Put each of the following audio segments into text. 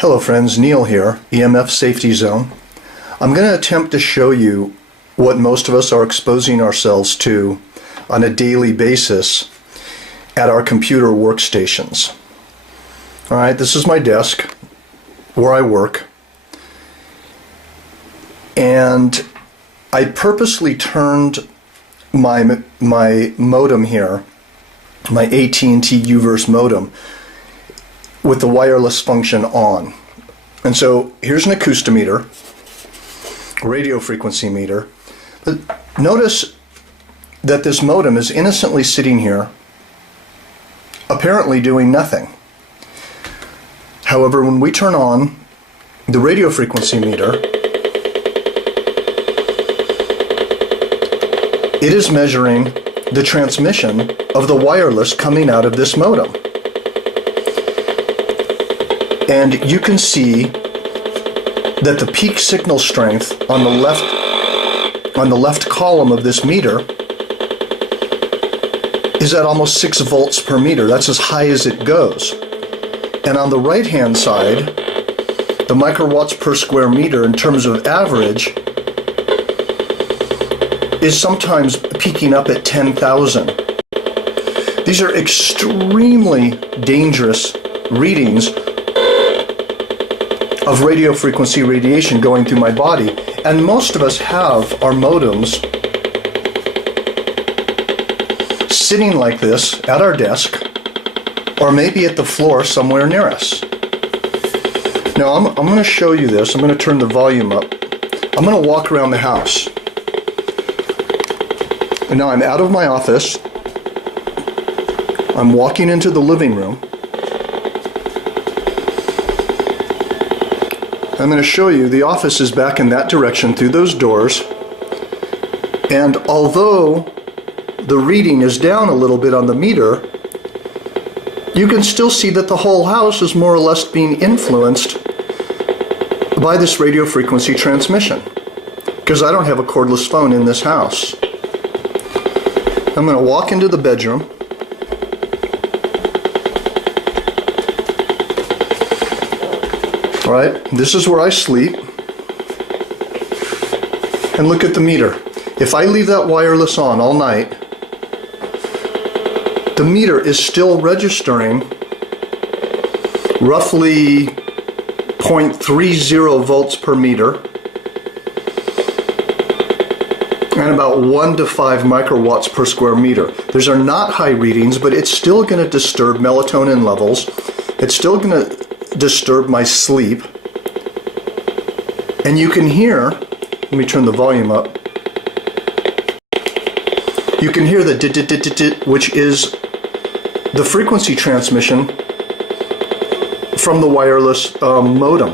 Hello friends, Neil here, EMF Safety Zone. I'm going to attempt to show you what most of us are exposing ourselves to on a daily basis at our computer workstations. Alright, this is my desk where I work, and I purposely turned my modem here, my AT&T UVerse modem, with the wireless function on. And so here's an acoustometer, radio frequency meter. But notice that this modem is innocently sitting here, apparently doing nothing. However, when we turn on the radio frequency meter, it is measuring the transmission of the wireless coming out of this modem. And you can see that the peak signal strength on the left column of this meter is at almost 6 volts per meter. That's as high as it goes. And on the right hand side, the microwatts per square meter in terms of average is sometimes peaking up at 10,000. These are extremely dangerous readings of radio frequency radiation going through my body, and most of us have our modems sitting like this at our desk, or maybe at the floor somewhere near us. Now I'm going to show you this. I'm going to turn the volume up. I'm going to walk around the house. And now I'm out of my office. I'm walking into the living room. I'm going to show you the office is back in that direction through those doors, and although the reading is down a little bit on the meter, you can still see that the whole house is more or less being influenced by this radio frequency transmission, because I don't have a cordless phone in this house. I'm going to walk into the bedroom. Alright, this is where I sleep. And look at the meter. If I leave that wireless on all night, the meter is still registering roughly 0.30 volts per meter and about 1 to 5 microwatts per square meter. Those are not high readings, but it's still going to disturb melatonin levels. It's still going to disturb my sleep. And you can hear, let me turn the volume up, you can hear the dit-dit-dit-dit-dit, which is the frequency transmission from the wireless modem.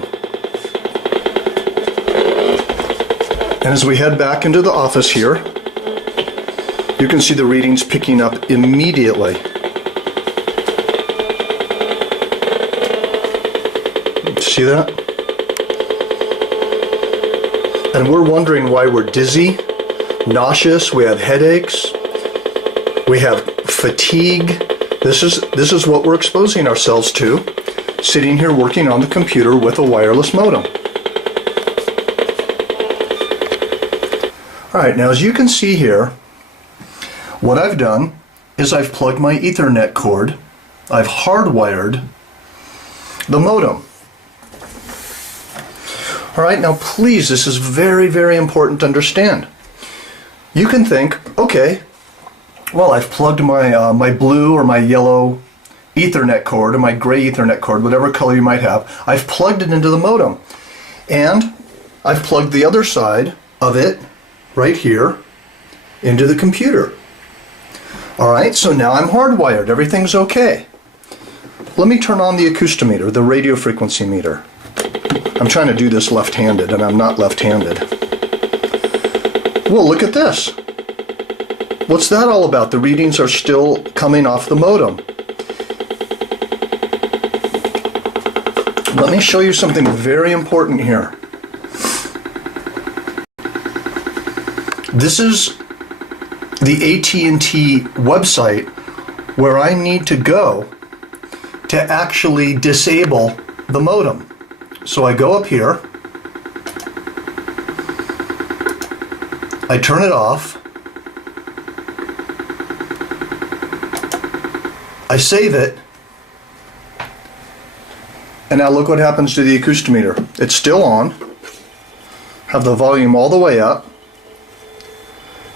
And as we head back into the office here, you can see the readings picking up immediately. See that? And we're wondering why we're dizzy, nauseous, we have headaches, we have fatigue. This is what we're exposing ourselves to, sitting here working on the computer with a wireless modem. Alright, now as you can see here, what I've done is I've plugged my Ethernet cord, I've hardwired the modem. Alright, now please, this is very, very important to understand. You can think, okay, well, I've plugged my, my blue or my yellow Ethernet cord, or my gray Ethernet cord, whatever color you might have, I've plugged it into the modem. And I've plugged the other side of it, right here, into the computer. Alright, so now I'm hardwired, everything's okay. Let me turn on the acoustometer, the radio frequency meter. I'm trying to do this left-handed, and I'm not left-handed. Well, look at this. What's that all about? The readings are still coming off the modem. Let me show you something very important here. This is the AT&T website where I need to go to actually disable the modem. So I go up here, I turn it off, I save it, and now look what happens to the acoustometer. It's still on, have the volume all the way up,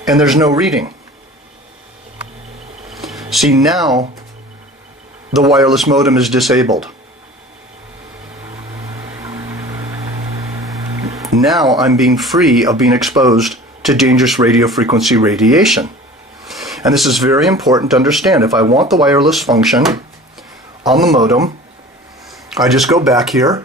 and there's no reading. See, now the wireless modem is disabled. Now I'm being free of being exposed to dangerous radio frequency radiation. And this is very important to understand. If I want the wireless function on the modem, I just go back here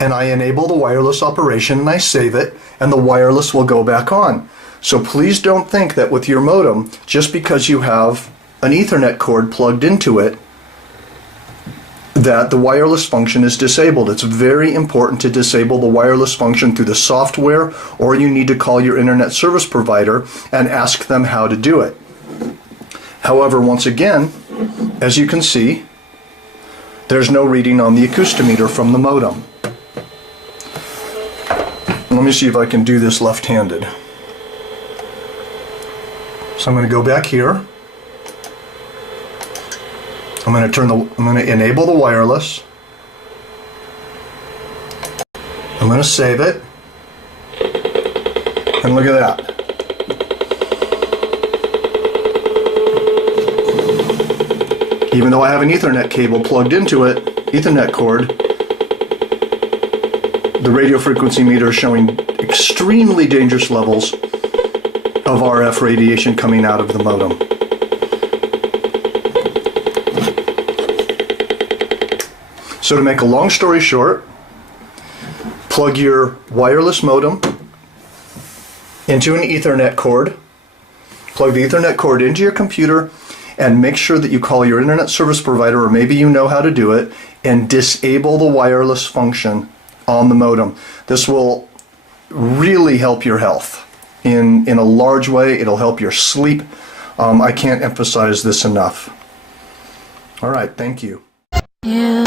and I enable the wireless operation and I save it, and the wireless will go back on. So please don't think that with your modem, just because you have an Ethernet cord plugged into it, that the wireless function is disabled. It's very important to disable the wireless function through the software, or you need to call your internet service provider and ask them how to do it. However, once again, as you can see, there's no reading on the acoustometer from the modem. Let me see if I can do this left-handed. So I'm going to go back here. I'm going to enable the wireless. I'm going to save it. And look at that. Even though I have an Ethernet cable plugged into it, Ethernet cord, the radio frequency meter is showing extremely dangerous levels of RF radiation coming out of the modem. So to make a long story short, plug your wireless modem into an Ethernet cord, plug the Ethernet cord into your computer, and make sure that you call your internet service provider, or maybe you know how to do it, and disable the wireless function on the modem. This will really help your health in a large way. It'll help your sleep. I can't emphasize this enough. All right, thank you. Yeah.